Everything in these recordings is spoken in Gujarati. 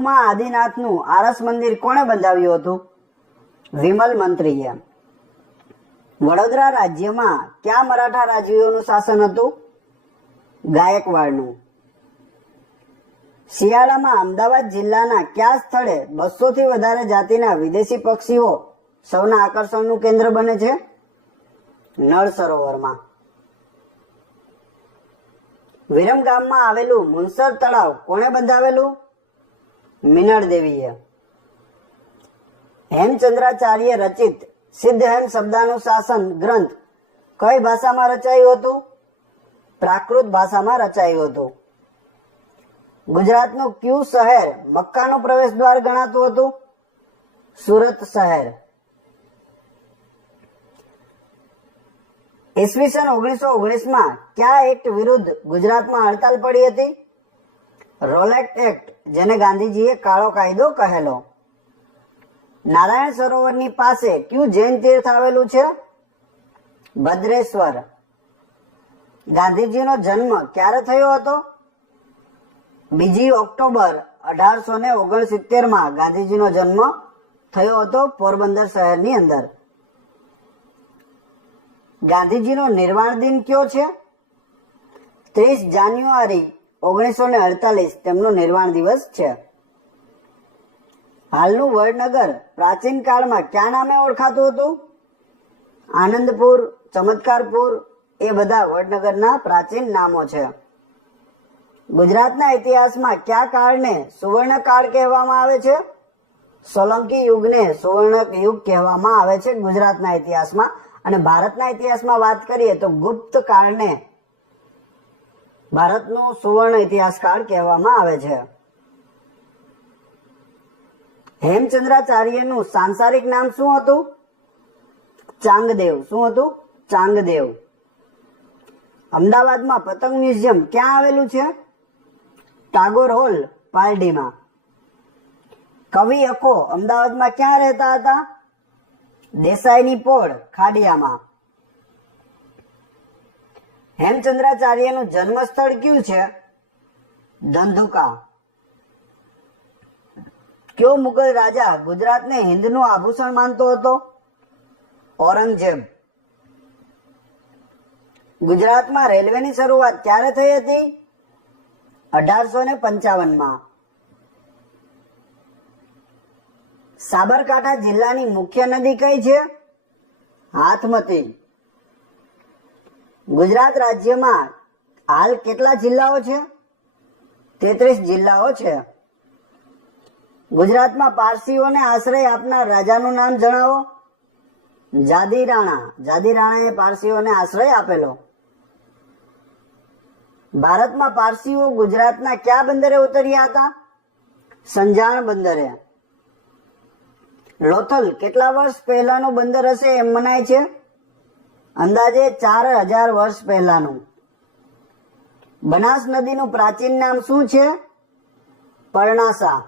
માં આદિનાથનું આરસ મંદિર કોણે બંધાવ્યું હતું? વિમલ મંત્રીએ. વડોદરા રાજ્યમાં કયા મરાઠા રાજવીઓનું શાસન હતું? ગાયકવાડનું. શિયાળામાં અમદાવાદ જિલ્લાના કયા સ્થળે 200 થી વધારે જાતિના વિદેશી પક્ષીઓ સૌના આકર્ષણનું કેન્દ્ર બને છે? નળ સરોવરમાં. વિરમગામમાં આવેલું મુનસર તળાવ કોણે બંધાવેલું? મિનળ દેવીએ. હેમચંદ્રાચાર્ય રચિત સિદ્ધહેમ શબ્દાનુશાસન ગ્રંથ કઈ ભાષામાં રચાયું હતું? પ્રાકૃત ભાષામાં રચાયું હતું. ગુજરાતનું કયું શહેર મક્કાનું પ્રવેશ દ્વાર ગણાતું હતું? સુરત શહેર. ઈસવીસન 1919માં કયા એક્ટ વિરુદ્ધ ગુજરાતમાં હડતાલ પડી હતી? રોલેટ એક્ટ, જેને ગાંધીજીએ કાળો કાયદો કહેલો. નારાયણ સરોવરની પાસે કયું જૈન તીર્થ આવેલું છે? ભદ્રેશ્વર. ગાંધીજીનો જન્મ ક્યારે થયો હતો? 2 ઓક્ટોબર 1869માં ગાંધીજીનો જન્મ થયો હતો પોરબંદર શહેરની અંદર. ગાંધીજીનો નિર્વાણ દિન કયો છે? 30 જાન્યુઆરી 1948 તેમનો નિર્વાણ દિવસ છે. હાલનું વડનગર પ્રાચીન કાળમાં કયા નામે ઓળખાતું હતું? આનંદપુર, ચમત્કારપુર, એ બધા વડનગરના પ્રાચીન નામો છે. ગુજરાતના ઇતિહાસમાં કયા કાળને સુવર્ણ કાળ કહેવામાં આવે છે? સોલંકી યુગને સુવર્ણ યુગ કહેવામાં આવે છે ગુજરાતના ઇતિહાસમાં. અને ભારતના ઇતિહાસમાં વાત કરીએ તો ગુપ્ત કાળને ભારતનો સુવર્ણ ઇતિહાસ કાળ કહેવામાં આવે છે. હેમચંદ્રાચાર્યનું સાંસારિક નામ શું હતું? ચાંગદેવ. શું હતું? ચાંગદેવ. અમદાવાદમાં પતંગ મ્યુઝિયમ ક્યાં આવેલું છે? ટાગોર હોલ, પાલડીમાં. કવિ અખો અમદાવાદમાં ક્યાં રહેતા હતા? દેસાઈની પોળ, ખાડિયામાં. હેમચંદ્રાચાર્યનું જન્મસ્થળ કયું છે? ધંધુકા. કયો મુગલ રાજા ગુજરાતને હિન્દનું આભૂષણ માનતો હતો? ઔરંગઝેબ. ગુજરાતમાં રેલવેની શરૂઆત ક્યારે થઈ હતી? 1855માં. સાબરકાંઠા જિલ્લાની મુખ્ય નદી કઈ છે? હાથમતી. ગુજરાત રાજ્યમાં હાલ કેટલા જિલ્લાઓ છે? 33 જિલ્લાઓ છે. ગુજરાતમાં પારસીઓને આશ્રય આપનાર રાજાનું નામ જણાવો. જાદી રાણા. જાદી રાણાએ પારસીઓને આશ્રય આપેલો. ભારતમાં પારસીઓ ગુજરાતના કયા બંદરે ઉતર્યા હતા? સંજાણ બંદરે. લોથલ કેટલા વર્ષ પહેલાનું બંદર હશે એમ મનાય છે? અંદાજે 4000 વર્ષ પહેલાનું. બનાસ નદીનું પ્રાચીન નામ શું છે? પરણાસા.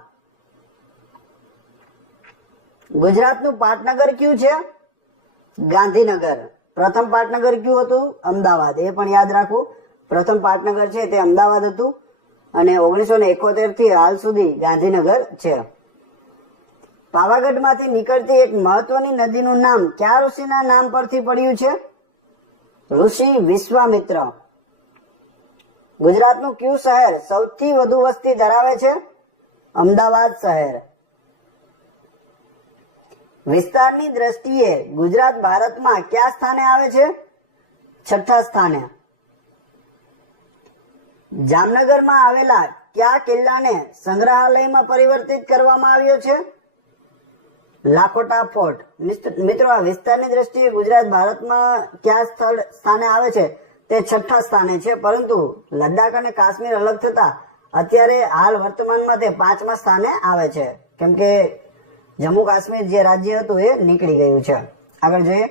ગુજરાતનું પાટનગર કયું છે? ગાંધીનગર. પ્રથમ પાટનગર કયું હતું? અમદાવાદ. એ પણ યાદ રાખવું. પ્રથમ પાટનગર છે તે અમદાવાદ હતું અને 1971 થી હાલ સુધી ગાંધીનગર છે. પાવાગઢમાંથી નીકળતી એક મહત્વની નદીનું નામ કયા ઋષિના નામ પરથી પડ્યું છે? ઋષિ વિશ્વામિત્ર. ગુજરાતનું કયું શહેર સૌથી વધુ વસ્તી ધરાવે છે? અમદાવાદ શહેર. વિસ્તારની દ્રષ્ટિએ ગુજરાત ભારતમાં કયા સ્થાને આવે છે? 6થા સ્થાને. જામનગરમાં આવેલા કયા કિલ્લાને સંગ્રહાલયમાં પરિવર્તિત કરવામાં આવ્યો છે? લાખોટા ફોર્ટ. મિત્રો, આ વિસ્તારની દ્રષ્ટિએ ગુજરાત ભારતમાં કયા સ્થાને આવે છે? તે 6થા સ્થાને છે, પરંતુ લદ્દાખ અને કાશ્મીર અલગ થતા અત્યારે હાલ વર્તમાનમાં તે 5મા સ્થાને આવે છે, કેમ કે જમ્મુ કાશ્મીર જે રાજ્ય હતું એ નીકળી ગયું છે. આગળ જોઈએ.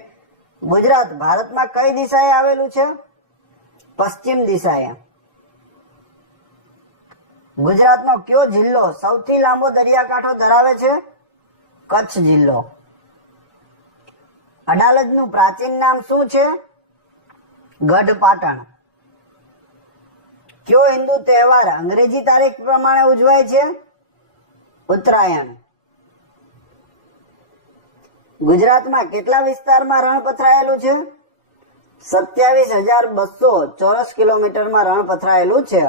ગુજરાત ભારતમાં કઈ દિશાએ આવેલું છે? પશ્ચિમ દિશાએ. ગુજરાતનો કયો જિલ્લો સૌથી લાંબો દરિયાકાંઠો ધરાવે છે? કચ્છ જિલ્લો. અડાલજનું પ્રાચીન નામ શું છે? ગઢ પાટણ. કયો હિન્દુ તહેવાર અંગ્રેજી તારીખ પ્રમાણે ઉજવાય છે? ઉત્તરાયણ. ગુજરાતમાં કેટલા વિસ્તારમાં રણ પથરાયેલું છે? 27,200 ચોરસ કિલોમીટરમાં રણ પથરાયેલું છે.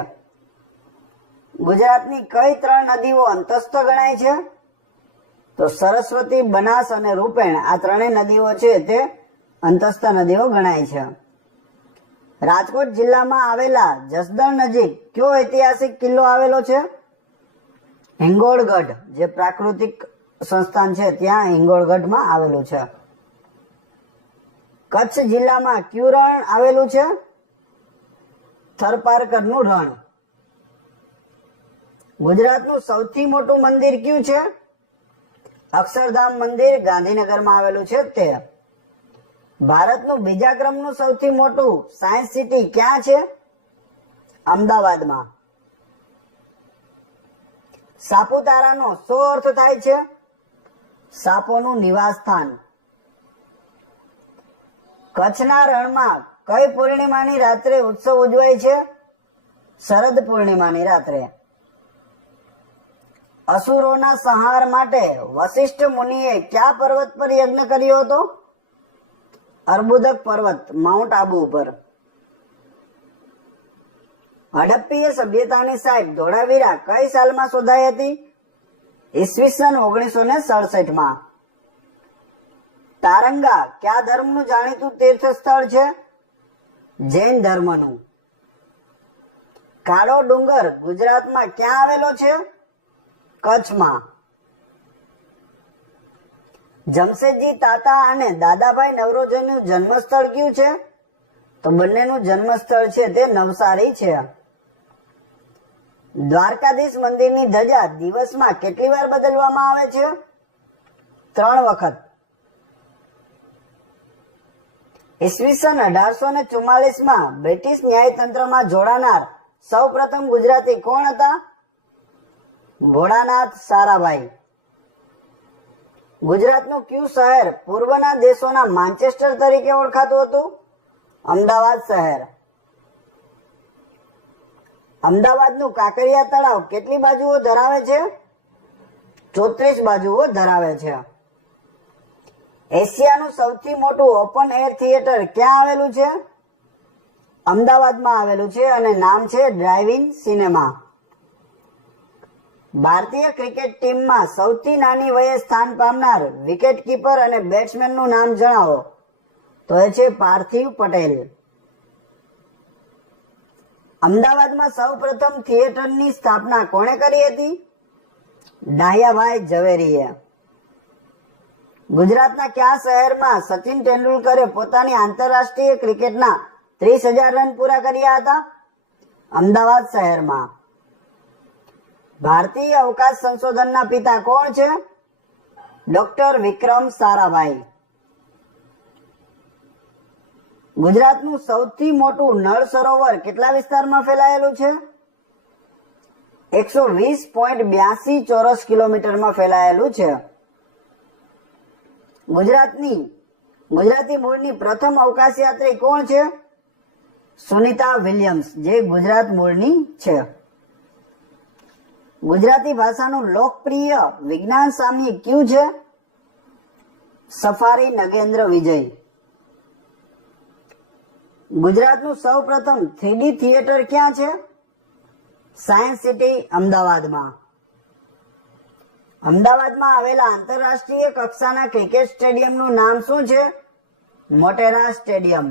ગુજરાતની કઈ 3 નદીઓ અંતસ્થ ગણાય છે? તો સરસ્વતી, બનાસ અને રૂપેણ, આ ત્રણેય નદીઓ છે તે અંતસ્થ નદીઓ ગણાય છે. રાજકોટ જિલ્લામાં આવેલા જસદણ નજીક કયો ઐતિહાસિક કિલ્લો આવેલો છે? હિંગોળગઢ, જે પ્રાકૃતિક સંસ્થાન છે ત્યાં હિંગોળગઢમાં આવેલું છે. કચ્છ જિલ્લામાં કયું રણ આવેલું છે? થરપારકરનું રણ. ગુજરાતનું સૌથી મોટું મંદિર કયું છે? અક્ષરધામ મંદિર ગાંધીનગરમાં આવેલું છે તે. ભારતનું બીજા ક્રમનું સૌથી મોટું સાયન્સ સિટી ક્યાં છે? અમદાવાદમાં. સાપુતારાનો શું અર્થ થાય છે? સાપોનું નિવાસ સ્થાન. કચ્છના રણમાં કઈ પૂર્ણિમાની રાત્રે ઉત્સવ ઉજવાય છે? શરદ પૂર્ણિમાની રાત્રે. અસુરોના સંહાર માટે વશિષ્ઠ મુનિએ કયા પર્વત પર યજ્ઞ કર્યો હતો? અર્બુદક પર્વત, માઉન્ટ આબુ ઉપર. હડપ્પીય સભ્યતાની સાઇટ ધોળાવીરા કઈ સાલમાં શોધાઈ હતી? ઈસવીસન 1967માં. તારંગા કયા ધર્મનું જાણીતું તીર્થ સ્થળ છે? જૈન ધર્મનું. કાળો ડુંગર ગુજરાતમાં ક્યાં આવેલો છે? કચ્છમાં. જમશેદજી તાતા અને દાદાભાઈ નવરોજીનું જન્મસ્થળ કયું છે? તો બંનેનું જન્મસ્થળ છે તે નવસારી છે. દ્વારકાધીશ મંદિરની ધજા દિવસમાં કેટલી વાર બદલવામાં આવે છે? 3 વખત. ઈસવીસન 1844માં બ્રિટિશ ન્યાયતંત્રમાં જોડાનાર સૌ પ્રથમ ગુજરાતી કોણ હતા? ભોળાનાથ સારાભાઈ. ગુજરાતનું કયું શહેર પૂર્વના દેશોના માન્ચેસ્ટર તરીકે ઓળખાતું હતું? અમદાવાદ શહેર. અમદાવાદનું કાંકરિયા તળાવ કેટલી બાજુઓ ધરાવે છે? 34 બાજુઓ ધરાવે છે. એશિયાનું સૌથી મોટું ઓપન એર થિયેટર ક્યાં આવેલું છે? અમદાવાદમાં આવેલું છે અને નામ છે ડ્રાઇવ-ઇન સિનેમા. ભારતીય ક્રિકેટ ટીમમાં સૌથી નાની વયે સ્થાન પામનાર વિકેટકીપર અને બેટ્સમેનનું નામ જણાવો. તો એ છે પાર્થિવ પટેલ. અમદાવાદમાં સૌપ્રથમ થિયેટરની સ્થાપના કોણે કરી હતી? ડાહ્યાભાઈ ઝવેરીએ. ગુજરાતના કયા શહેરમાં સચિન તેંડુલકરે પોતાની આંતરરાષ્ટ્રીય ક્રિકેટના 30,000 રન પૂરા કર્યા હતા? અમદાવાદ શહેરમાં. ભારતીય અવકાશ સંશોધનના પિતા કોણ છે? ડોક્ટર વિક્રમ સારાભાઈ. ગુજરાતનું સૌથી મોટું નળ સરોવર કેટલા વિસ્તારમાં ફેલાયેલું છે? 120.82 ચોરસ કિલોમીટરમાં ફેલાયેલું છે. ગુજરાતી મૂળની પ્રથમ અવકાશયાત્રી કોણ છે? સુનિતા વિલિયમ્સ, જે ગુજરાત મૂળની છે. ગુજરાતી ભાષાનું લોકપ્રિય વિજ્ઞાન સામયિક કયું છે? સફારી નગેન્દ્ર વિજય. ગુજરાતનું સૌ પ્રથમ 3D થિયેટર ક્યાં છે? સાયન્સ સિટી અમદાવાદમાં. અમદાવાદમાં આવેલા આંતરરાષ્ટ્રીય કક્ષાના ક્રિકેટ સ્ટેડિયમનું નામ શું છે? મોટેરા સ્ટેડિયમ.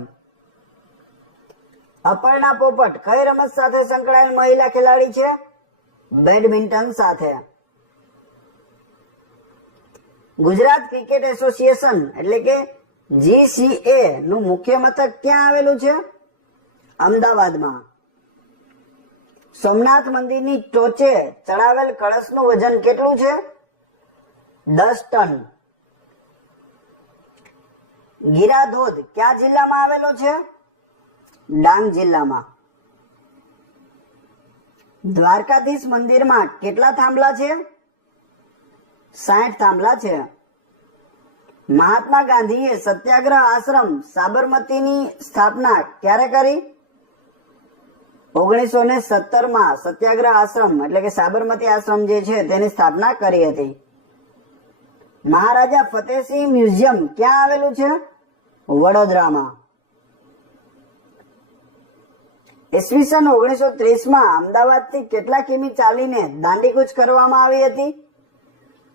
અપર્ણા પોપટ કઈ રમત સાથે સંકળાયેલ મહિલા ખેલાડી છે? બેડમિન્ટન સાથે. ગુજરાત ક્રિકેટ એસોસિએશન એટલે કે GCA નું મુખ્ય મથક ક્યાં આવેલું છે? અમદાવાદમાં. સોમનાથ મંદિરની ટોચે ચડાવેલ કળશનું વજન કેટલું છે? 10 ટન. ગીરા ધોધ કયા જિલ્લામાં આવેલો છે? ડાંગ જિલ્લામાં. દ્વારકાધીશ મંદિરમાં કેટલા થાંભલા છે? 60 થાંભલા છે. મહાત્મા ગાંધીએ સત્યાગ્રહ આશ્રમ સાબરમતીની સ્થાપના ક્યારે કરી? 1917 સત્યાગ્રહ આશ્રમ એટલે કે સાબરમતી આશ્રમ જે છે તેની સ્થાપના કરી હતી. મહારાજા ફતેહસિંહ મ્યુઝિયમ ક્યાં આવેલું છે? વડોદરામાં. ઈસવીસન 1930 અમદાવાદથી કેટલા કિમી ચાલીને દાંડીકૂચ કરવામાં આવી હતી?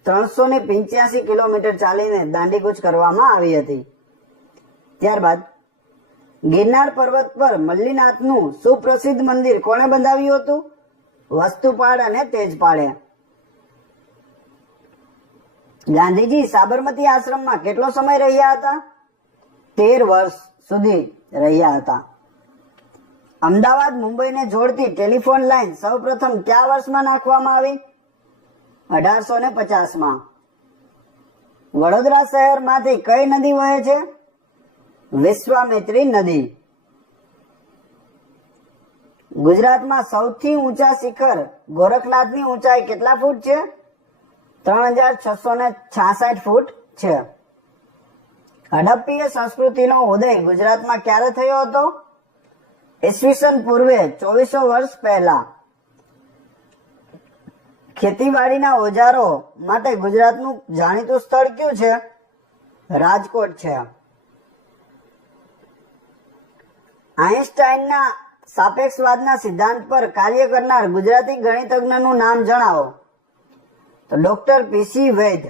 385 કિલોમીટર ચાલીને દાંડીકૂચ કરવામાં આવી હતી. ત્યારબાદ ગિરનાર પર્વત પર મલ્લીનાથનું સુપ્રસિદ્ધ મંદિર કોણે બંધાવ્યું હતું? વસ્તુપાળ અને તેજપાળે. ગાંધીજી સાબરમતી આશ્રમમાં કેટલો સમય રહ્યા હતા? 13 વર્ષ સુધી રહ્યા હતા. અમદાવાદ મુંબઈને જોડતી ટેલિફોન લાઈન સૌપ્રથમ કયા વર્ષમાં નાખવામાં આવી? 1850. વડોદરા શહેરમાંથી કઈ નદી વહે છે? વિશ્વામિત્રી નદી. ગુજરાતમાં સૌથી ઊંચા શિખર ગોરખનાથની ઊંચાઈ કેટલા ફૂટ છે? 3666 ફૂટ છે. હડપ્પીય સંસ્કૃતિનો ઉદય ગુજરાતમાં ક્યારે થયો હતો? ઈસવીસન પૂર્વે 2400 વર્ષ પહેલા. ખેતીવાડીના ઓજારો માટે ગુજરાતનું જાણીતું સ્થળ કયું છે? રાજકોટ છે. આઈન્સ્ટાઈનના સાપેક્ષવાદના સિદ્ધાંત પર કાર્ય કરનાર ગુજરાતી ગણિતજ્ઞનું નામ જણાવો. તો ડોક્ટર પીસી વૈદ.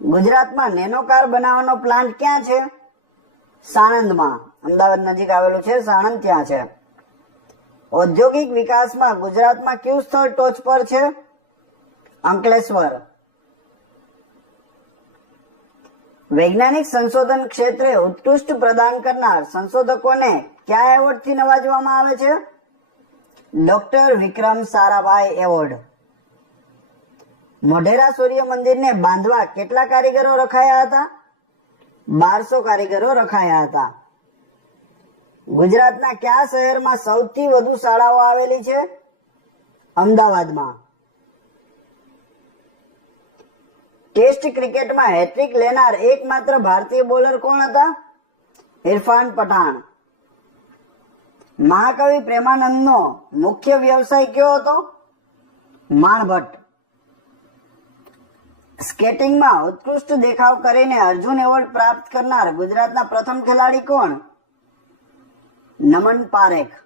ગુજરાતમાં નેનો કાર બનાવવાનો પ્લાન્ટ ક્યાં છે? સાણંદમાં. અમદાવાદ નજીક આવેલું છે સાણંદ, ત્યાં છે. ઔદ્યોગિક વિકાસમાં ગુજરાતમાં કયું સ્થળ ટોચ પર છે? અંકલેશ્વર. વૈજ્ઞાનિક સંશોધન ક્ષેત્રે ઉત્કૃષ્ટ પ્રદાન કરનાર સંશોધકોને કયા એવોર્ડથી નવાજવામાં આવે છે? Doctor Vikram Sarabhai award. મોઢેરા સૂર્ય મંદિરને બાંધવા કેટલા કારીગરો રખાયા હતા? 1200 કારીગરો રખાયા હતા. ગુજરાતના કયા શહેરમાં સૌથી વધુ શાળાઓ આવેલી છે? અમદાવાદમાં. ટેસ્ટ ક્રિકેટમાં હેટ્રિક લેનાર એકમાત્ર ભારતીય બોલર કોણ હતા? ઇરફાન પઠાણ. મહાકવિ પ્રેમાનંદનો મુખ્ય વ્યવસાય કયો હતો? માણભટ્ટ. સ્કેટિંગમાં ઉત્કૃષ્ટ દેખાવ કરીને અર્જુન એવોર્ડ પ્રાપ્ત કરનાર ગુજરાતના પ્રથમ ખેલાડી કોણ? નમન પારેખ.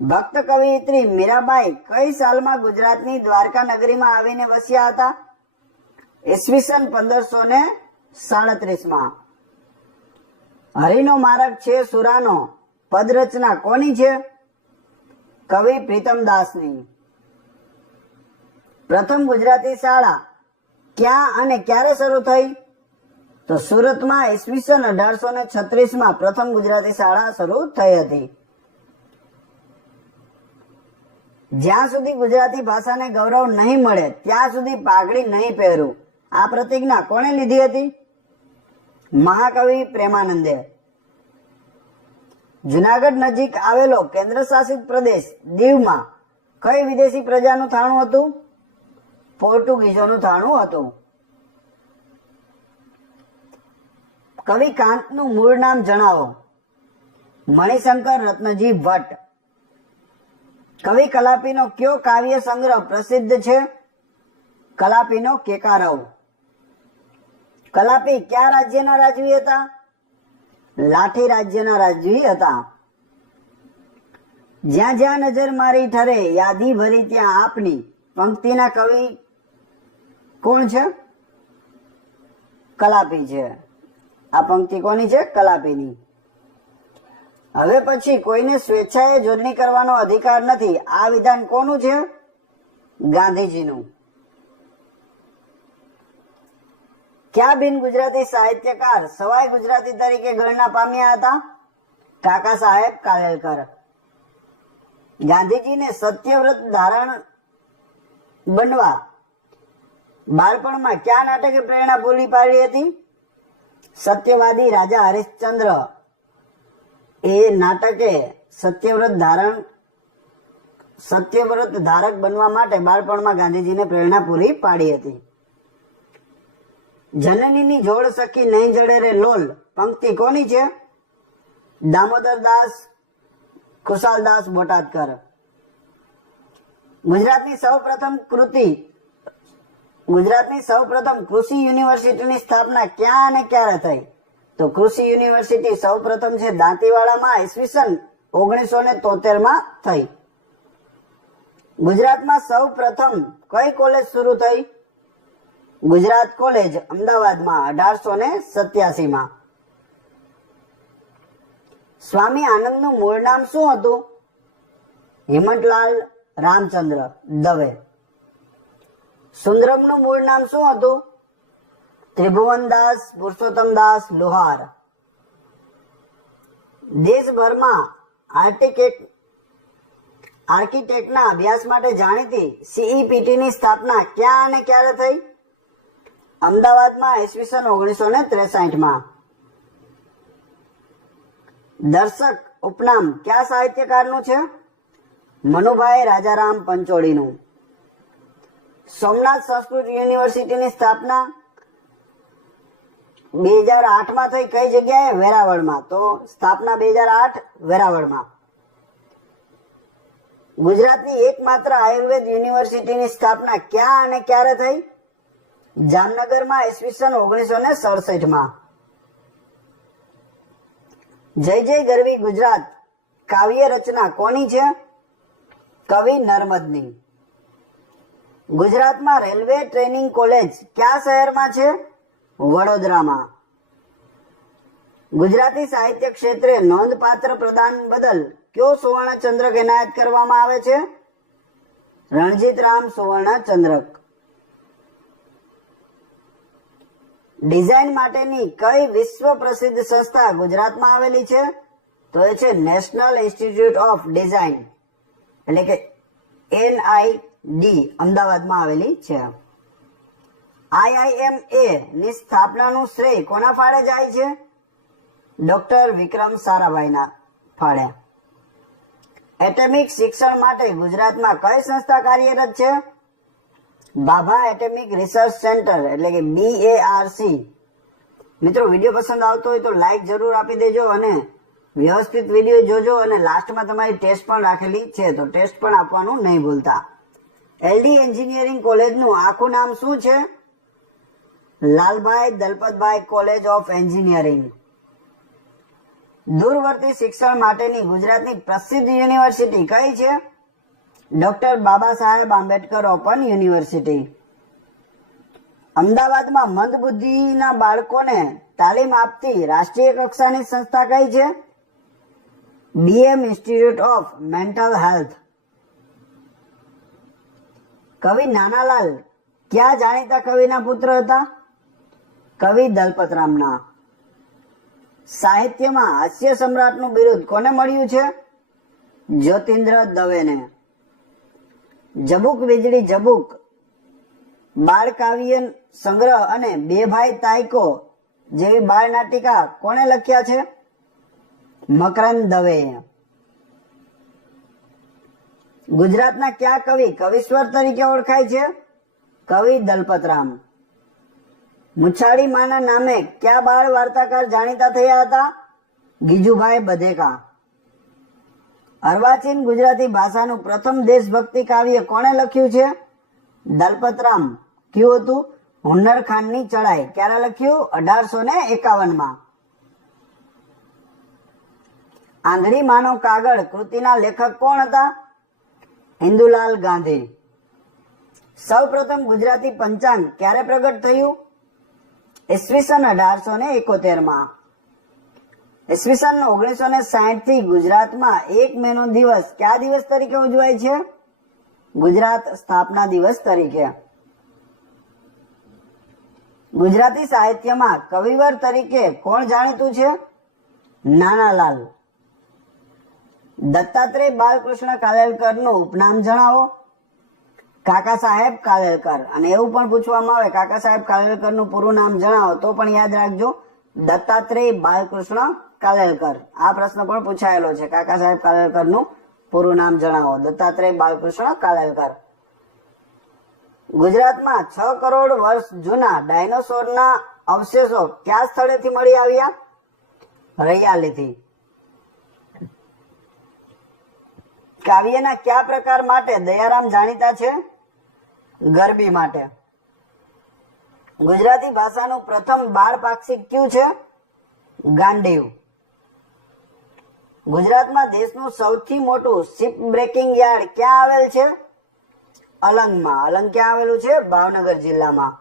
ભક્ત કવિયત્રી મીરાબાઈ કઈ સાલમાં ગુજરાતની દ્વારકા નગરીમાં આવીને વસ્યા હતા? ઈસવીસન 1537. હરિનો માર્ગ છે સુરાનો પદરચના કોની છે? કવિ પ્રીતમદાસની. પ્રથમ ગુજરાતી શાળા ક્યાં અને ક્યારે શરૂ થઈ? તો સુરતમાં ઈસવીસન 1836 પ્રથમ ગુજરાતી શાળા શરૂ થઈ હતી. જ્યાં સુધી ગુજરાતી ભાષાને ગૌરવ નહીં મળે ત્યાં સુધી પાઘડી નહીં પહેરું, આ પ્રતિજ્ઞા કોણે લીધી હતી? મહાકવિ પ્રેમાનંદે. જુનાગઢ નજીક આવેલો કેન્દ્ર શાસિત પ્રદેશ દીવમાં કઈ વિદેશી પ્રજાનું થાણું હતું? પોર્ટુગીઝોનું થાણું હતું. કવિ કાંતનું મૂળ નામ જણાવો. મણિશંકર રત્નજી ભટ્ટ. કવિ કલાપીનો કયો કાવ્ય સંગ્રહ પ્રસિદ્ધ છે? કલાપીનો કેકારવ. કલાપી કયા રાજ્યના રાજવી હતા? લાઠી રાજ્યના રાજવી હતા. જ્યાં જ્યાં નજર મારી ઠરે યાદી ભરી ત્યાં આપની પંક્તિના કવિ કોણ છે? કલાપી છે. આ પંક્તિ કોની છે? કલાપીની. હવે પછી કોઈને સ્વેચ્છાએ જોડણી કરવાનો અધિકાર નથી, આ વિધાન કોનું છે? ગાંધીજીનું. કયા બિન ગુજરાતી સાહિત્યકાર સવાઈ ગુજરાતી તરીકે ગણના પામ્યા હતા? કાકા સાહેબ કાલેલકર. ગાંધીજીને સત્યવ્રત ધારણ બનવા બાળપણમાં કયા નાટકે પ્રેરણા પૂરી પાડી હતી? સત્યવાદી રાજા હરિશ્ચંદ્ર. એ નાટકે સત્યવ્રત ધારક બનવા માટે બાળપણમાં ગાંધીજીને પ્રેરણા પૂરી પાડી હતી. જનનીની જોડ સખી નહીં જડે રે લોલ પંક્તિ કોની છે? દામોદરદાસ ખુશાલદાસ બોટાદકર. ગુજરાતની સૌપ્રથમ કૃષિ યુનિવર્સિટીની સ્થાપના ક્યાં અને ક્યારે થઈ? તો કૃષિ યુનિવર્સિટી સૌપ્રથમ છે દાંતીવાડામાં ઈસવીસન 1973 થઈ. ગુજરાતમાં સૌપ્રથમ કઈ કોલેજ શરૂ થઈ? ગુજરાત કોલેજ અમદાવાદમાં 1887. સ્વામી આનંદનું મૂળ નામ શું હતું? હિંમતલાલ રામચંદ્ર દવે. સુંદરમનું મૂળ નામ શું હતું? ત્રિભુવનદાસ પુરુષોત્તમદાસ લોહાર. દેશભરમાં આર્કિટેક્ટના અભ્યાસ માટે જાણીતી CEPT ની સ્થાપના ક્યાં અને ક્યારે થઈ? અમદાવાદમાં ઈસવીસન 1963. દર્શક ઉપનામ કયા સાહિત્યકારનું છે? મનુભાઈ રાજારામ પંચોળીનું. સોમનાથ સંસ્કૃત યુનિવર્સિટીની સ્થાપના 2008 થઈ. કઈ જગ્યાએ? વેરાવળમાં. તો સ્થાપના 2008 વેરાવળમાં. ગુજરાતની એકમાત્ર આયુર્વેદ યુનિવર્સિટીની સ્થાપના ક્યાં અને ક્યારે થઈ? જામનગરમાં ઈસવીસન 1967. જય જય ગરવી ગુજરાત કાવ્ય રચના કોની છે? કવિ નર્મદની. ગુજરાતમાં રેલવે ટ્રેનિંગ કોલેજ કયા શહેરમાં છે? વડોદરામાં. ગુજરાતી સાહિત્ય ક્ષેત્રે નોંધપાત્ર પ્રદાન બદલ કયો સુવર્ણ ચંદ્રક એનાયત કરવામાં આવે છે? રણજીતરામ સુવર્ણ ચંદ્રક. ડિઝાઇન માટેની કઈ વિશ્વ પ્રસિદ્ધ સંસ્થા ગુજરાતમાં આવેલી છે? તો એ છે નેશનલ ઇન્સ્ટિટ્યૂટ ઓફ ડિઝાઇન એટલે કે NID અમદાવાદમાં આવેલી છે. IIMA ની સ્થાપનાનું શ્રેય કોના ફાળે જાય છે? ડોક્ટર વિક્રમ સારાભાઈના ફાળે. એટમિક શિક્ષણ માટે ગુજરાતમાં કઈ સંસ્થા કાર્યરત છે? ભાભા એટમિક રિસર્ચ સેન્ટર એટલે કે BARC. મિત્રો વિડીયો પસંદ આવતો હોય તો લાઈક જરૂર આપી દેજો અને વ્યવસ્થિત વિડીયો જોજો અને લાસ્ટમાં તમારી ટેસ્ટ પણ રાખેલી છે તો ટેસ્ટ પણ આપવાનું નહીં ભૂલતા. LD એન્જિનિયરિંગ કોલેજનું આખું નામ શું છે? Lalbhai Dalpatbhai college of engineering. દૂરવર્તી શિક્ષણ માટેની ગુજરાતની પ્રસિદ્ધ યુનિવર્સિટી કઈ છે? Doctor Baba Saheb Ambedkar open university. અમદાવાદમાં મંદબુદ્ધિના બાળકોને તાલીમ આપતી રાષ્ટ્રીય કક્ષાની સંસ્થા કઈ છે? BM institute of mental health. કવિ નાનાલાલ ક્યાં જાણીતા કવિના પુત્ર હતા? કવિ દલપતરામના. સાહિત્યમાં હાસ્ય સમ્રાટનું બિરુદ કોને મળ્યું છે? જ્યોતિન્દ્ર દવેને. જબુક વીજળી જબુક બાળ કાવ્ય સંગ્રહ અને બે ભાઈ તાયકો જેવી બાળ નાટિકા કોણે લખ્યા છે? મકરંદ દવે. ગુજરાતના કયા કવિ કવિશ્વર તરીકે ઓળખાય છે? કવિ દલપતરામ. મુછાળી માના નામે કયા બાળ વાર્તાકાર જાણીતા થયા હતા? ગીજુભાઈ બધેકા. અર્વાચીન ગુજરાતી ભાષાનું પ્રથમ દેશભક્તિ કાવ્ય કોણે લખ્યું છે? દલપતરામ. કયું હતું? હુન્નર ખાનની ચડાઈ. ક્યારે લખ્યું? 1851માં. આંધળી માનો કાગળ કૃતિના લેખક કોણ હતા? ઇન્દુલાલ ગાંધી. સૌપ્રથમ ગુજરાતી પંચાંગ ક્યારે પ્રગટ થયું? ઈસવીસન 1871માં. ઈસવીસન 1960 થી ગુજરાતમાં 1 મેનો દિવસ કયા દિવસ તરીકે ઉજવાય છે? ગુજરાત સ્થાપના દિવસ તરીકે. ગુજરાતી સાહિત્યમાં કવિવર તરીકે કોણ જાણીતું છે? નાનાલાલ. દત્તાત્રેય બાલકૃષ્ણ કાલેલકરનું ઉપનામ જણાવો. કાકા સાહેબ કાલેલકર. અને એવું પણ પૂછવામાં આવે કાકા સાહેબ કાલેલકરનું પૂરું નામ જણાવો તો પણ યાદ રાખજો દત્તાત્રેય બાલકૃષ્ણ કાલેલકર. આ પ્રશ્ન પણ પૂછાયેલો છે. કાકા સાહેબ કાલેલકરનું પૂરું નામ જણાવો. દત્તાત્રેય બાલકૃષ્ણ કાલેલકર. ગુજરાતમાં 6 કરોડ વર્ષ જૂના ડાયનોસોરના અવશેષો કયા સ્થળેથી મળી આવ્યા? રૈયાલીથી. કાવ્યના કયા પ્રકાર માટે દયારામ જાણીતા છે? ગરબી માટે. ગુજરાતી ભાષાનું પ્રથમ બાળ પાક્ષિક કયું છે? ગાંડીવ. ગુજરાતમાં દેશનું સૌથી મોટું શિપ બ્રેકિંગ યાર્ડ ક્યાં આવેલ છે? અલંગમાં. અલંગ ક્યાં આવેલું છે? ભાવનગર જિલ્લામાં.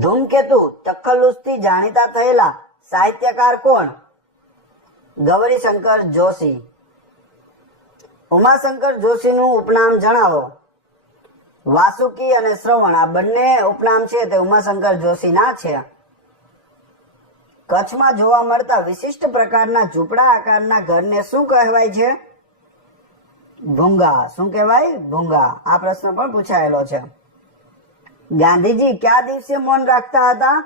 ધૂમકેતુ તખલ્લુસથી જાણીતા થયેલા સાહિત્યકાર કોણ? ગૌરીશંકર જોશી. ઉમાશંકર જોશીનું ઉપનામ જણાવો. વાસુકી અને શ્રવણ આ બંને ઉપનામ છે તે ઉમાશંકર જોશીના છે. કચ્છમાં જોવા મળતા વિશિષ્ટ પ્રકારના ઝૂંપડા આકારના ઘરને શું કહેવાય છે? ભૂંગા. શું કહેવાય? ભૂંગા. આ પ્રશ્ન પણ પૂછાયેલો છે. ગાંધીજી કયા દિવસે મૌન રાખતા હતા?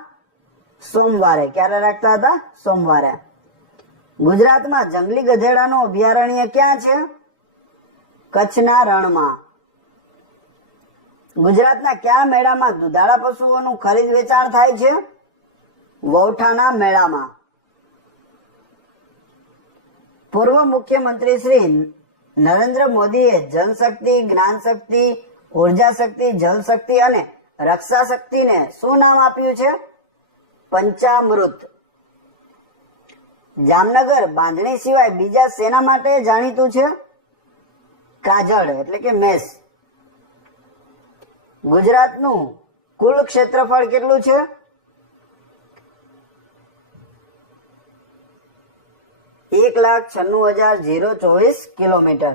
સોમવારે. ક્યારે રાખતા હતા? સોમવારે. ગુજરાતમાં જંગલી ગધેડાનું અભયારણ્ય ક્યાં છે? કચ્છના રણમાં. ગુજરાતના કયા મેળામાં દુધાળા પશુઓનું ખરીદ વેચાણ થાય છે? વૌઠાના મેળામાં. પૂર્વ મુખ્યમંત્રી શ્રી નરેન્દ્ર મોદીએ જનશક્તિ, જ્ઞાનશક્તિ, ઉર્જા શક્તિ, જલશક્તિ અને રક્ષા શક્તિને શું નામ આપ્યું છે? પંચામૃત. જામનગર બાંધણી સિવાય બીજા શેના માટે જાણીતું છે? કાજળ એટલે કે મેસ. ગુજરાતનું કુલ ક્ષેત્રફળ કેટલું છે? 1,96,024 કિલોમીટર.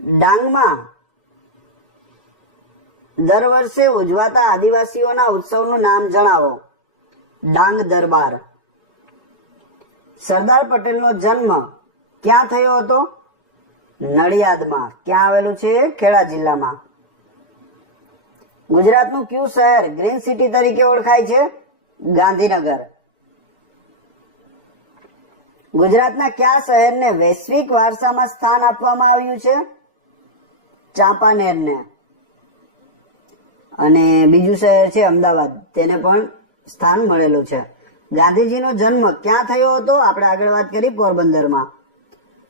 ડાંગમાં દર વર્ષે ઉજવાતા આદિવાસીઓના ઉત્સવનું નામ જણાવો. ડાંગ દરબાર. સરદાર પટેલનો જન્મ ક્યાં થયો હતો? નડિયાદમાં. ક્યાં આવેલું છે? ખેડા જિલ્લામાં. ગુજરાતનું કયું શહેર ગ્રીન સિટી તરીકે ઓળખાય છે? ગાંધીનગર. ગુજરાતના કયા શહેરને વૈશ્વિક વારસામાં સ્થાન આપવામાં આવ્યું છે? ચાંપાનેરને. અને બીજું શહેર છે અમદાવાદ, તેને પણ સ્થાન મળેલું છે. ગાંધીજીનો જન્મ ક્યાં થયો હતો? આપણે આગળ વાત કરી પોરબંદરમાં.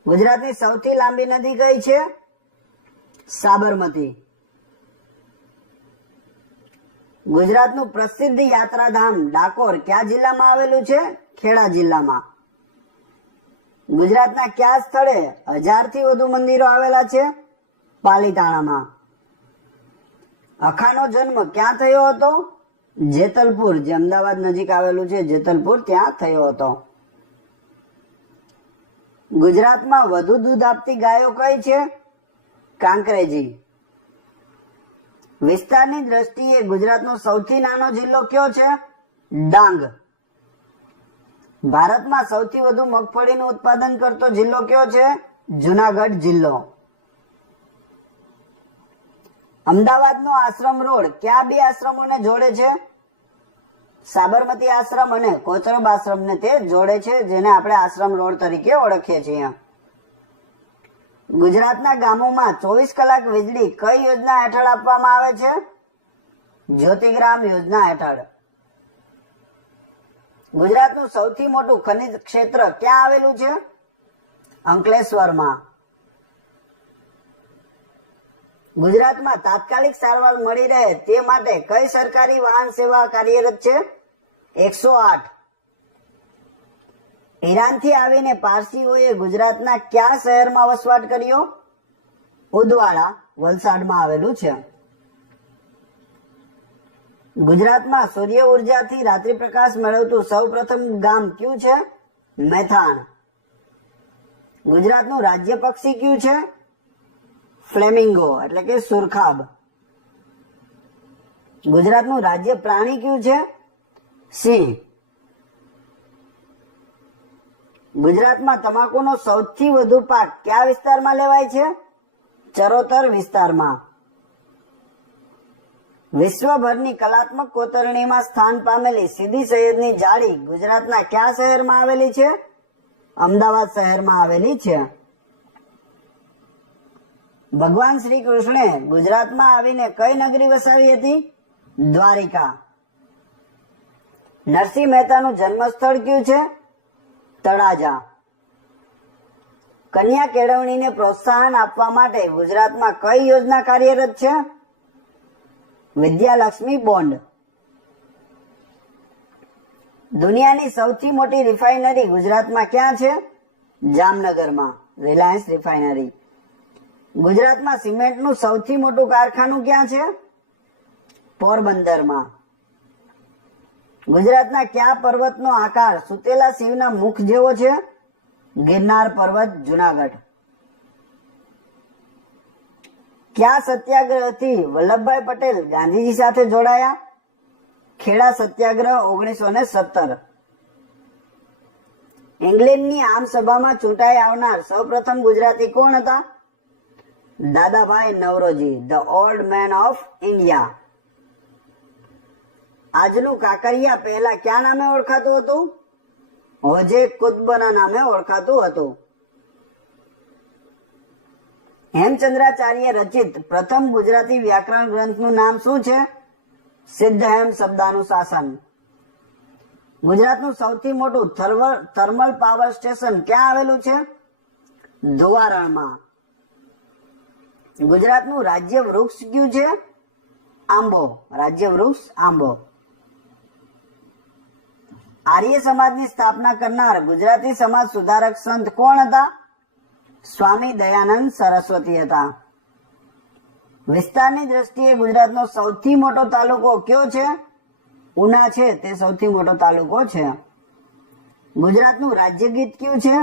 ગુજરાતની સૌથી લાંબી નદી કઈ છે? સાબરમતી. ગુજરાતનું પ્રસિદ્ધ યાત્રાધામ ડાકોર કયા જિલ્લામાં આવેલું છે? ખેડા જિલ્લામાં. ગુજરાતના કયા સ્થળે 1000થી વધુ મંદિરો આવેલા છે? પાલીતાણામાં. અખાનો જન્મ ક્યાં થયો હતો? જેતલપુર, જે અમદાવાદ નજીક આવેલું છે જેતલપુર, ત્યાં થયો હતો. ગુજરાતમાં વધુ દૂધ આપતી ગાયો કઈ છે? કાંકરેજી. વિસ્તારની દ્રષ્ટિએ ગુજરાતનો સૌથી નાનો જિલ્લો કયો છે? ડાંગ. ભારતમાં સૌથી વધુ મગફળીનું ઉત્પાદન કરતો જિલ્લો કયો છે? જુનાગઢ જિલ્લો. અમદાવાદનો આશ્રમ રોડ કયા બે આશ્રમોને જોડે છે? સાબરમતી આશ્રમ અને કોચરબ આશ્રમને તે જોડે છે, જેને આપણે આશ્રમ રોડ તરીકે ઓળખીએ છીએ. ગુજરાતના ગામોમાં 24 કલાક વીજળી કઈ યોજના હેઠળ આપવામાં આવે છે? જ્યોતિગ્રામ યોજના હેઠળ. ગુજરાતનું સૌથી મોટું ખનિજ ક્ષેત્ર ક્યાં આવેલું છે? અંકલેશ્વરમાં. ગુજરાતમાં તાત્કાલિક સારવાર મળી રહે તે માટે કઈ સરકારી વાહન સેવા કાર્યરત છે? 108. ઈરાનથી આવીને પારસીઓએ ગુજરાતના કયા શહેરમાં વસવાટ કર્યો? ઉદવાડા, વલસાડમાં આવેલું છે. ગુજરાતમાં સૂર્ય ઉર્જાથી રાત્રિ પ્રકાશ મેળવતું સૌ પ્રથમ ગામ કયું છે? મેથાણ. ગુજરાતનું રાજ્ય પક્ષી કયું છે? ફ્લેમિંગો એટલે કે સુરખાબ. ગુજરાતનું રાજ્ય પ્રાણી કયું છે? સિંહ. ગુજરાતમાં તમાકુનો સૌથી વધુ પાક કયા વિસ્તારમાં લેવાય છે? ચરોતર વિસ્તારમાં. વિશ્વભરની કલાત્મક કોતરણીમાં સ્થાન પામેલી સીદી સૈયદની જાળી ગુજરાતના કયા શહેરમાં આવેલી છે? અમદાવાદ શહેરમાં આવેલી છે. ભગવાન શ્રી કૃષ્ણે ગુજરાતમાં આવીને કઈ નગરી વસાવી હતી? દ્વારિકા. નરસિંહ મહેતાનું જન્મસ્થળ કયું છે? તળાજા. કન્યા કેળવણીને પ્રોત્સાહન આપવા માટે ગુજરાતમાં કઈ યોજના કાર્યરત છે? વિદ્યાલક્ષ્મી બોન્ડ. દુનિયાની સૌથી મોટી રિફાઇનરી ગુજરાતમાં ક્યાં છે? જામનગરમાં, રિલાયન્સ રિફાઇનરી. ગુજરાતમાં સિમેન્ટનું સૌથી મોટું કારખાનું ક્યાં છે? પોરબંદરમાં. ગુજરાતના કયા પર્વતનો આકાર સુતેલા શિવના મુખ જેવો છે? ગિરનાર પર્વત, જુનાગઢ. કયા સત્યાગ્રહથી વલ્લભભાઈ પટેલ ગાંધીજી સાથે જોડાયા? ખેડા સત્યાગ્રહ 1917. ઇંગ્લેન્ડની આમ સભામાં ચૂંટાઈ આવનાર સૌપ્રથમ ગુજરાતી કોણ હતા? Dadabhai Naoroji, the old man of India. આજનું કાંકરિયા પહેલા ક્યાં નામે ઓળખાતું હતું? હોજે કુતબના નામે ઓળખાતું હતું. હેમચંદ્રાચાર્ય રચિત પ્રથમ ગુજરાતી વ્યાકરણ ગ્રંથનું નામ શું છે? સિદ્ધહેમ શબ્દાનુશાસન. ગુજરાતનું સૌથી મોટું થર્મલ પાવર સ્ટેશન ક્યાં આવેલું છે? ધોવારણમાં. ગુજરાતનું રાજ્ય વૃક્ષ કયું છે? આંબો. રાજ્ય વૃક્ષ આંબો. આર્ય સમાજની સ્થાપના કરનાર ગુજરાતી સમાજ સુધારક સંત કોણ હતા? સ્વામી દયાનંદ સરસ્વતી હતા. વિસ્તારની દ્રષ્ટિએ ગુજરાતનો સૌથી મોટો તાલુકો કયો છે? ઉના છે તે સૌથી મોટો તાલુકો છે. ગુજરાતનું રાજ્ય ગીત કયું છે?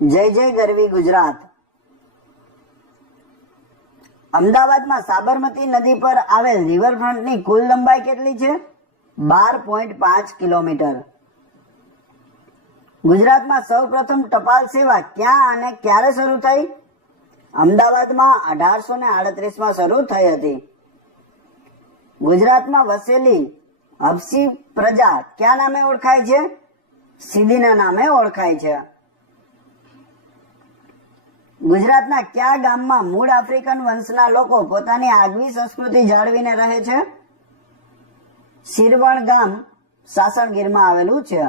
જય જય ગરવી ગુજરાત. અમદાવાદમાં સાબરમતી નદી પર આવેલ રિવરફ્રન્ટની કુલ લંબાઈ કેટલી છે? 12.5 કિલોમીટર. ગુજરાતમાં સૌપ્રથમ ટપાલ સેવા ક્યાં અને ક્યારે શરૂ થઈ? અમદાવાદમાં 1838માં શરૂ થઈ હતી. ગુજરાતમાં વસેલી હબસી પ્રજા ક્યાં નામે ઓળખાય છે? સિદ્દીના નામે ઓળખાય છે. ગુજરાતના કયા ગામમાં મૂળ આફ્રિકન વંશના લોકો પોતાની આગવી સંસ્કૃતિ જાળવીને રહે છે? શિરવણ ગામ સાસણગીરમાં આવેલું છે.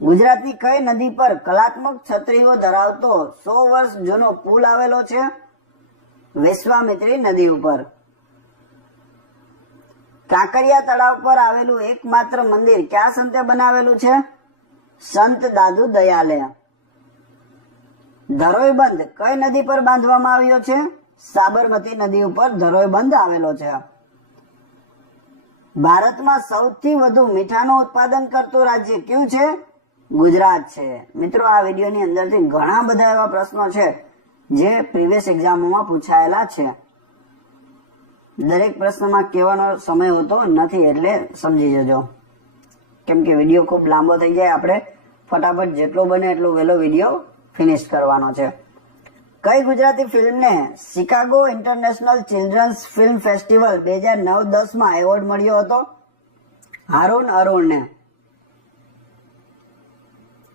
ગુજરાતની કઈ નદી પર કલાત્મક છત્રીઓ ધરાવતો 100 વર્ષ જૂનો પુલ આવેલો છે? વિશ્વામિત્રી નદી ઉપર. કાંકરિયા તળાવ પર આવેલું એકમાત્ર મંદિર કયા સંતે બનાવેલું છે? સંત દાદુ દયાલે. ધરોઈ બંધ કઈ નદી પર બાંધવામાં આવ્યો છે? સાબરમતી નદી ઉપર ધરોઈ બંધ આવેલો છે. ભારતમાં સૌથી વધુ મીઠાનું ઉત્પાદન કરતું રાજ્ય કયું છે? ગુજરાત છે. મિત્રો, આ વિડીયોની અંદરથી ઘણા બધા એવા પ્રશ્નો છે જે પ્રીવિયસ એક્ઝામોમાં પૂછાયેલા છે. દરેક પ્રશ્નમાં કહેવાનો સમય હોતો નથી, એટલે સમજી જજો, કેમ કે વિડીયો ખૂબ લાંબો થઈ જાય. આપણે ફટાફટ જેટલો બને એટલો વહેલો વિડીયો ફિનિશ કરવાનો છે. કઈ ગુજરાતી ફિલ્મને Chicago international children's film festival 2009-10માં એવોર્ડ મળ્યો હતો? હારૂન અરુણને.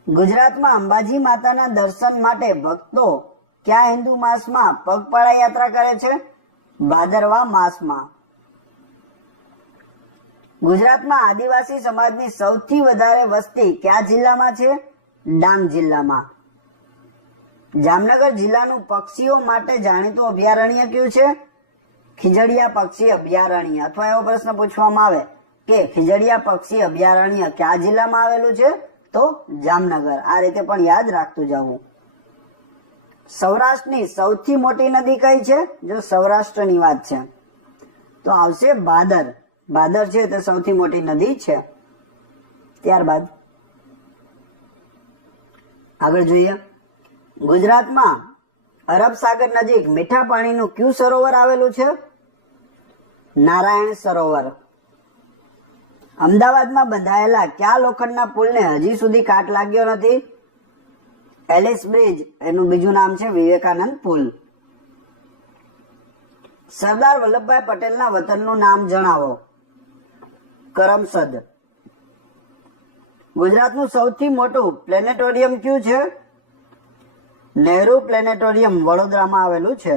ગુજરાતમાં અંબાજી માતાના દર્શન માટે ભક્તો કયા હિન્દુ માસમાં પગપાળા યાત્રા કરે છે? ભાદરવા માસમાં. ગુજરાતમાં આદિવાસી સમાજની સૌથી વધારે વસ્તી કયા જિલ્લામાં છે? ડાંગ જિલ્લામાં. જામનગર જિલ્લાનું પક્ષીઓ માટે જાણીતું અભયારણ્ય કયું છે? ખીજડીયા પક્ષી અભયારણ્ય. અથવા એવો પ્રશ્ન પૂછવામાં આવે કે ખીજડીયા પક્ષી અભયારણ્ય કયા જિલ્લામાં આવેલું છે? તો જામનગર. આ રીતે પણ યાદ રાખતું જવું. સૌરાષ્ટ્રની સૌથી મોટી નદી કઈ છે? જો સૌરાષ્ટ્રની વાત છે તો આવશે ભાદર. ભાદર છે તે સૌથી મોટી નદી છે. ત્યારબાદ આગળ જોઈએ. ગુજરાતમાં અરબ સાગર નજીક મીઠા પાણીનું કયું સરોવર આવેલું છે? નારાયણ સરોવર. અમદાવાદમાં બંધાયેલા કયા લોખંડના પુલને હજી સુધી કાટ લાગ્યો નથી? એલિસ બ્રિજ. એનું બીજું નામ છે વિવેકાનંદ પુલ. સરદાર વલ્લભભાઈ પટેલના વતનનું નામ જણાવો. કરમસદ. ગુજરાતનું સૌથી મોટું પ્લેનેટોરિયમ કયું છે? નહેરુ પ્લેનેટોરિયમ વડોદરામાં આવેલું છે.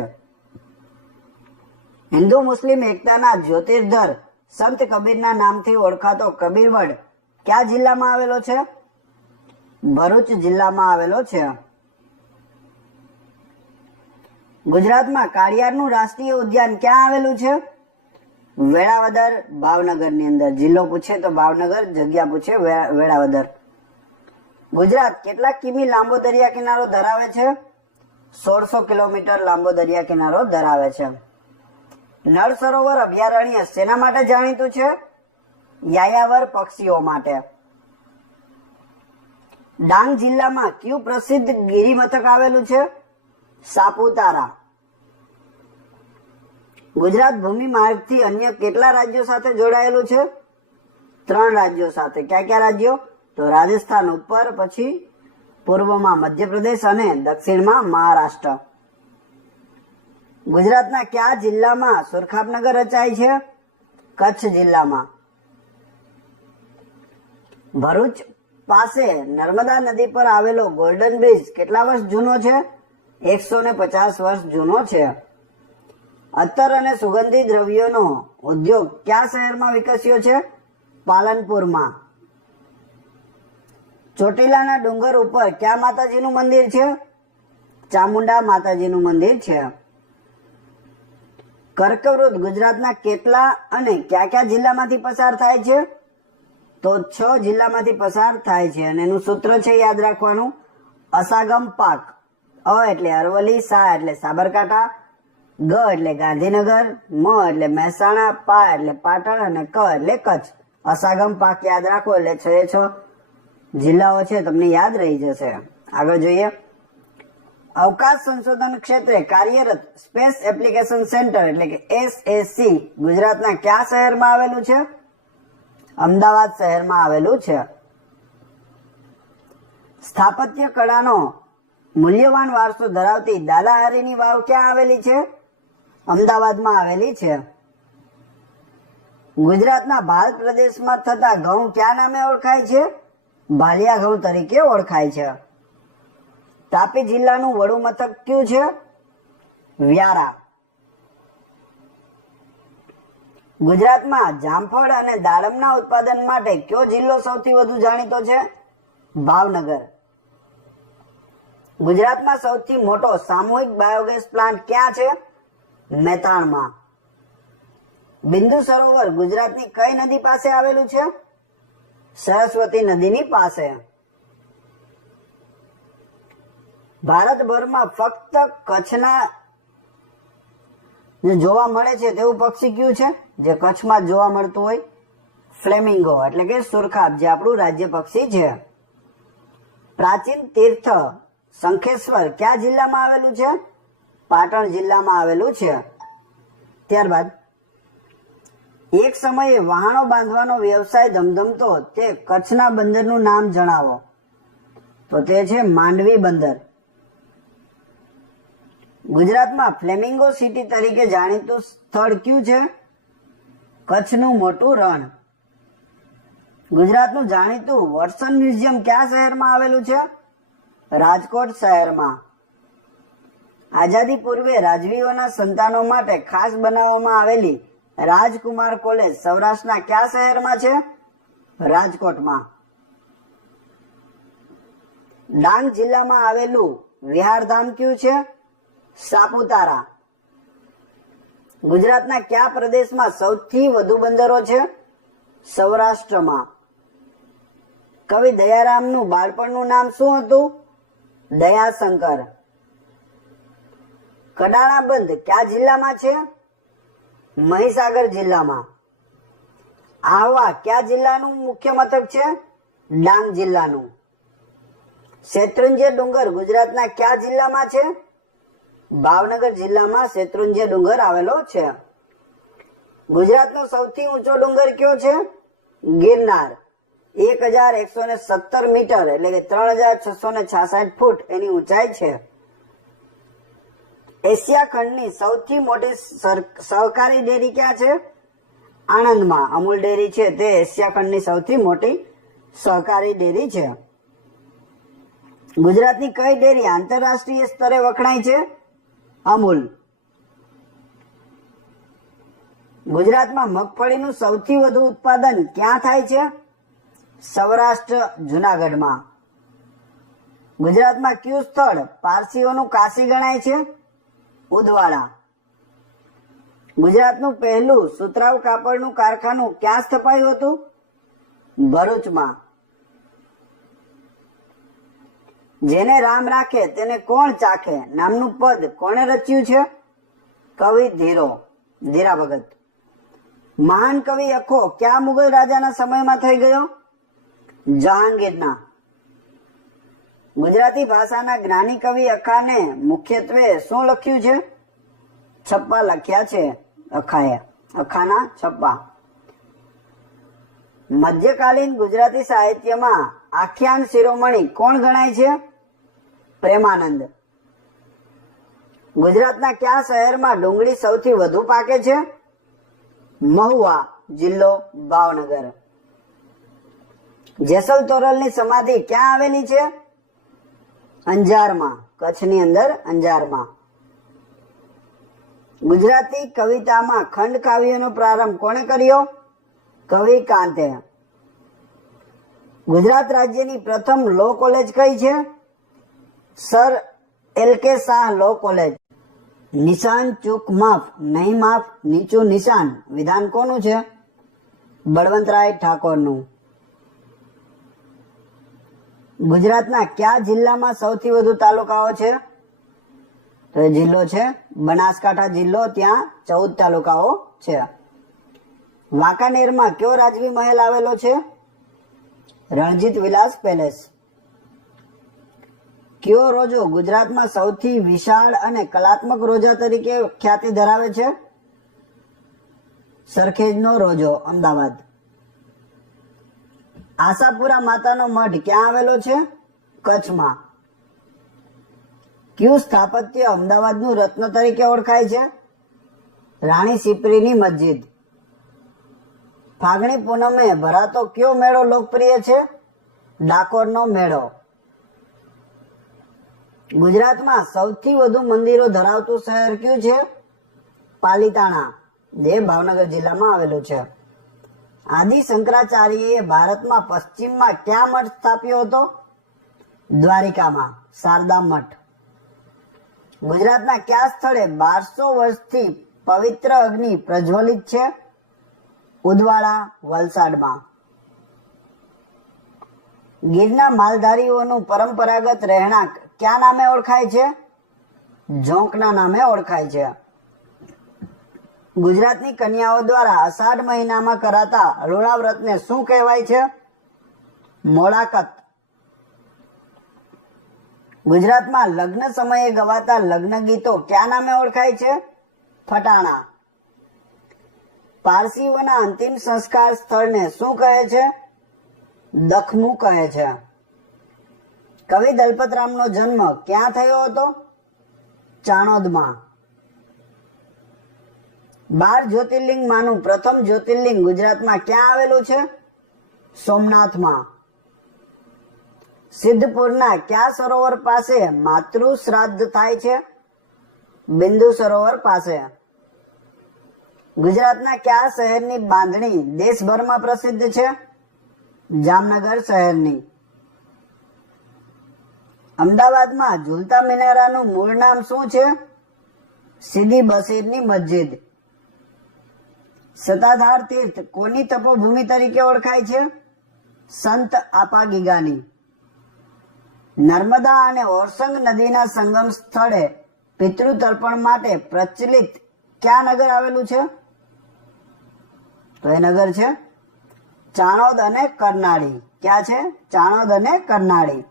હિન્દુ મુસ્લિમ એકતાના જ્યોતિર્ધર સંત કબીરના નામથી ઓળખાતો કબીરવડ કયા જિલ્લામાં આવેલો છે? ભરૂચ જિલ્લામાં આવેલો છે. ગુજરાતમાં કાળિયારનું રાષ્ટ્રીય ઉદ્યાન ક્યાં આવેલું છે? વેળાવદર, ભાવનગરની અંદર. જિલ્લો પૂછે તો ભાવનગર, જગ્યા પૂછે વેળાવદર. ગુજરાત કેટલા કિમી લાંબો દરિયા કિનારો ધરાવે છે? 1600 કિલોમીટર લાંબો દરિયા કિનારો ધરાવે છે. નળ સરોવર અભયારણ્ય શેના માટે જાણીતું છે? યાયાવર પક્ષીઓ માટે. ડાંગ જિલ્લામાં કયું પ્રસિદ્ધ ગિરિમથક આવેલું છે? સાપુતારા. ગુજરાત ભૂમિ માર્ગથી અન્ય કેટલા રાજ્યો સાથે જોડાયેલું છે? 3 રાજ્યો સાથે. કયા કયા રાજ્યો? તો રાજસ્થાન ઉપર, પછી પૂર્વમાં મધ્યપ્રદેશ અને દક્ષિણમાં મહારાષ્ટ્ર. ગુજરાતના કયા જિલ્લામાં સુરખાબનગર રચાય છે? કચ્છ જિલ્લામાં. ભરૂચ પાસે નર્મદા નદી પર આવેલો ગોલ્ડન બ્રિજ કેટલા વર્ષ જૂનો છે? 150 વર્ષ જૂનો છે. અત્તર અને સુગંધી દ્રવ્યોનો ઉદ્યોગ કયા શહેરમાં વિકસ્યો છે? પાલનપુરમાં. ચોટીલાના ડુંગર ઉપર કયા માતાજીનું મંદિર છે? ચામુંડા માતાજીનું મંદિર છે. કર્કવૃત ગુજરાતના કેટલા અને કયા કયા જિલ્લામાંથી પસાર થાય છે? તો 6 જિલ્લામાંથી પસાર થાય છે. અને એનું સૂત્ર છે યાદ રાખવાનું, અસાગમ પાક. અ એટલે અરવલ્લી, સા એટલે સાબરકાંઠા, ગ એટલે ગાંધીનગર, મ એટલે મહેસાણા, પા એટલે પાટણ અને ક એટલે કચ્છ. અસાગમ પાક યાદ રાખો એટલે 6 જિલ્લાઓ છે તમને યાદ રહી જશે. આગળ જોઈએ. અવકાશ સંશોધન ક્ષેત્રે કાર્યરત સ્પેસ એપ્લિકેશન સેન્ટર એટલે કે SAC ગુજરાતના કયા શહેરમાં આવેલું છે? અમદાવાદ શહેરમાં આવેલું છે. સ્થાપત્ય કળાનો મૂલ્યવાન વારસો ધરાવતી દાદા હરીની વાવ ક્યાં આવેલી છે? અમદાવાદમાં આવેલી છે. ગુજરાતના ભારત પ્રદેશમાં થતા ઘઉં કયા નામે ઓળખાય છે? ભાલિયા ઘઉં તરીકે ઓળખાય છે. તાપી જિલ્લાનું વડું મથક કયું છે? વ્યારા. ગુજરાતમાં જામફળ અને દાડમના ઉત્પાદન માટે કયો જિલ્લો સૌથી વધુ જાણીતો છે? ભાવનગર. ગુજરાતમાં સૌથી મોટો સામૂહિક બાયોગેસ પ્લાન્ટ ક્યાં છે? મહેસાણામાં. બિંદુ સરોવર ગુજરાતની કઈ નદી પાસે આવેલું છે? સરસ્વતી નદીની પાસે. ભારતભરમાં ફક્ત કચ્છના જે જોવા મળે છે તેવું પક્ષી કયું છે? જે કચ્છમાં જોવા મળતું હોય? ફ્લેમિંગો એટલે કે સુરખાબ, જે આપણું રાજ્ય પક્ષી છે. પ્રાચીન તીર્થ શંખેશ્વર કયા જિલ્લામાં આવેલું છે? પાટણ જિલ્લામાં આવેલું છે. ત્યારબાદ એક સમયે વહાણો બાંધવાનો વ્યવસાય ધમધમતો તે કચ્છના બંદરનું નામ જણાવો. તો તે છે માંડવી બંદર. ગુજરાતમાં ફ્લેમિંગો સિટી તરીકે જાણીતું સ્થળ કયું છે? કચ્છનું મોટું રણ. ગુજરાતનું જાણીતું વોટસન મ્યુઝિયમ કયા શહેરમાં આવેલું છે? રાજકોટ શહેરમાં. આઝાદી પૂર્વે રાજવીઓના સંતાનો માટે ખાસ બનાવવામાં આવેલી રાજકુમાર કોલેજ સૌરાષ્ટ્રના કયા શહેરમાં છે? રાજકોટમાં. ડાંગ જિલ્લામાં આવેલું વિહારધામ કયું છે? સાપુતારા. ગુજરાતના કયા પ્રદેશમાં સૌથી વધુ બંદરો છે? સૌરાષ્ટ્રમાં. કવિ દયારામનું બાળપણનું નામ શું હતું? દયાશંકર. કડાણા બંધ કયા જિલ્લામાં છે? મહીસાગર જિલ્લામાં. આહવા કયા જિલ્લાનું મુખ્ય મથક છે? ડાંગ જિલ્લાનું. શેત્રુંજય ડુંગર ગુજરાતના કયા જિલ્લામાં છે? ભાવનગર જિલ્લામાં શેત્રુંજય ડુંગર આવેલો છે. ગુજરાતનો સૌથી ઊંચો ડુંગર કયો છે? ગિરનાર. 1117 મીટર એટલે કે 3666 ફૂટ એની ઊંચાઈ છે. એશિયા ખંડની સૌથી મોટી સહકારી ડેરી ક્યાં છે? આણંદમાં. અમૂલ ડેરી છે તે એશિયા ખંડની સૌથી મોટી સહકારી ડેરી છે. ગુજરાતની કઈ ડેરી આંતરરાષ્ટ્રીય સ્તરે વખણાય છે? અમૂલ. ગુજરાતમાં મગફળીનું સૌથી વધુ ઉત્પાદન ક્યાં થાય છે? સૌરાષ્ટ્ર, જુનાગઢમાં. ગુજરાતમાં કયું સ્થળ પારસીઓનું કાશી ગણાય છે? ઉદવાડા. ગુજરાતનું પહેલું સુતરાઉ કાપડનું કારખાનું ક્યાં સ્થપાયું હતું? ભરૂચમાં. જેને રામ રાખે તેને કોણ ચાખે નામનું પદ કોણે રચ્યું છે? કવિ ધીરા ભગત. મહાન કવિ અખો ક્યાં મુગલ રાજાના સમયમાં થઈ ગયો? જહાંગીરના. ગુજરાતી ભાષાના જ્ઞાની કવિ અખાને મુખ્યત્વે શું લખ્યું છે? છપ્પા લખ્યા છે. અખાના છપ્પા. મધ્યકાલીન ગુજરાતી સાહિત્યમાં આખ્યાન શિરોમણી કોણ ગણાય છે? પ્રેમાનંદ. ગુજરાતના કયા શહેરમાં ડુંગળી સૌથી વધુ પાકે છે? મહુવા, જિલ્લો ભાવનગર. જેસલ તોરલની સમાધિ ક્યાં આવેલી છે? અંજારમાં, કચ્છની અંદર અંજારમાં. ગુજરાતી કવિતામાં ખંડ કાવ્યનો પ્રારંભ કોણે કર્યો? કવિ કાંતે. ગુજરાત રાજ્યની પ્રથમ લો કોલેજ કઈ છે? Sir L K. Shah law college. નિશાન ચૂક માફ, નહીં માફ, નીચું નિશાન વિધાન કોનું છે? બળવંતરાય ઠાકોરનું. ગુજરાતના કયા જિલ્લામાં સૌથી વધુ તાલુકાઓ છે? તો એ જિલ્લો છે બનાસકાંઠા જિલ્લો, ત્યાં 14 તાલુકાઓ છે. વાંકાનેરમાં કયો રાજવી મહેલ આવેલો છે? રણજીત વિલાસ પેલેસ. કયો રોજો ગુજરાતમાં સૌથી વિશાળ અને કલાત્મક રોજા તરીકે ખ્યાતિ ધરાવે છે? સરખેજનો રોજો, અમદાવાદ. આશાપુરા માતાનો મઢ ક્યાં આવેલો છે? કચ્છમાં. કયું સ્થાપત્ય અમદાવાદનું રત્ન તરીકે ઓળખાય છે? રાણી સિપ્રીની મસ્જિદ. ફાગણી પૂનમે ભરાતો કયો મેળો લોકપ્રિય છે? ડાકોરનો મેળો. ગુજરાતમાં સૌથી વધુ મંદિરો ધરાવતું શહેર કયું છે? પાલીતાણા, જે ભાવનગર જિલ્લામાં આવેલું છે. આદિ શંકરાચાર્યએ ભારતમાં પશ્ચિમમાં ક્યાં મઠ સ્થાપ્યો હતો? દ્વારિકામાં, શારદા મઠ. ગુજરાતના કયા સ્થળે 1200 વર્ષથી પવિત્ર અગ્નિ પ્રજ્વલિત છે? ઉદવાડા, વલસાડમાં. ગીરના માલધારીઓનું પરંપરાગત રહેણાંક કયા નામે ઓળખાય છે? ઝોંકના નામે ઓળખાય છે. ગુજરાતની કન્યાઓ દ્વારા અષાઢ મહિનામાં કરાતા અરુણા વ્રતને શું કહેવાય છે? મોળાકત. ગુજરાતમાં લગ્ન સમયે ગવાતા લગ્ન ગીતો કયા નામે ઓળખાય છે? ફટાણા. પારસીઓના અંતિમ સંસ્કાર સ્થળને શું કહે છે? દખમું કહે છે. કવિ દલપતરામનો જન્મ ક્યાં થયો હતો? ચાણોદમાં. 12 જ્યોતિર્લિંગમાંનું પ્રથમ જ્યોતિર્લિંગ ગુજરાતમાં ક્યાં આવેલું છે? સોમનાથમાં. સિદ્ધપુરના કયા સરોવર પાસે માતૃ શ્રાદ્ધ થાય છે? બિંદુ સરોવર પાસે. ગુજરાતના કયા શહેરની બાંધણી દેશભરમાં પ્રસિદ્ધ છે? જામનગર શહેરની. અમદાવાદમાં ઝૂલતા મિનારાનું મૂળ નામ શું છે? સીદી બશીરની મસ્જિદ. સતાધાર તીર્થ કોની તપોભૂમિ તરીકે ઓળખાય છે? સંત આપાગીગાની. નર્મદા અને ઓરસંગ નદીના સંગમ સ્થળે પિતૃ તર્પણ માટે પ્રચલિત કયા નગર આવેલું છે? તો એ નગર છે ચાણોદ અને કરનાળી. ક્યાં છે? ચાણોદ અને કરનાળી.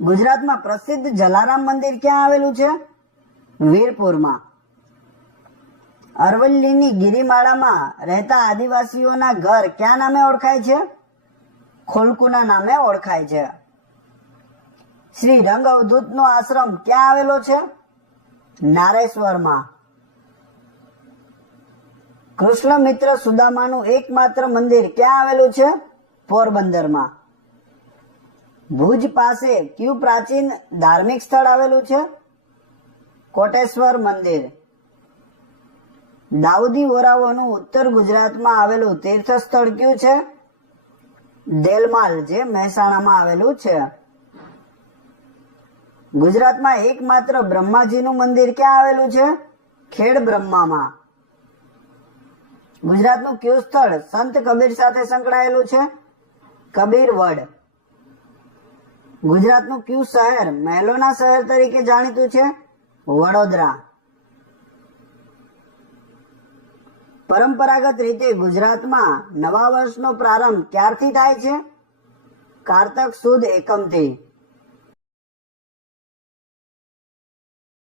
ગુજરાતમાં પ્રસિદ્ધ જલારામ મંદિર ક્યાં આવેલું છે? વીરપુરમાં. અરવલ્લીની ગિરિમાળામાં રહેતા આદિવાસીઓના ઘર કયા નામે ઓળખાય છે? ખોલકુના નામે ઓળખાય છે. શ્રી રંગ અવધૂતનો આશ્રમ ક્યાં આવેલો છે? નારેશ્વરમાં. કૃષ્ણ મિત્ર સુદામાનું એકમાત્ર મંદિર ક્યાં આવેલું છે? પોરબંદરમાં. ભુજ પાસે કયું પ્રાચીન ધાર્મિક સ્થળ આવેલું છે? કોટેશ્વર મંદિર. દાઉદી ઓરાઓનું ઉત્તર ગુજરાતમાં આવેલું તીર્થ સ્થળ કયું છે? દેલમાલ, જે મહેસાણામાં આવેલું છે. ગુજરાતમાં એકમાત્ર બ્રહ્માજીનું મંદિર ક્યાં આવેલું છે? ખેડ બ્રહ્મામાં. ગુજરાતનું કયું સ્થળ સંત કબીર સાથે સંકળાયેલું છે? કબીરવડ. ગુજરાતનું કયું શહેર મહેલોના શહેર તરીકે જાણીતું છે? વડોદરા. પરંપરાગત રીતે ગુજરાતમાં નવા વર્ષનો પ્રારંભ ક્યારથી થાય છે? કારતક સુદ એકમથી.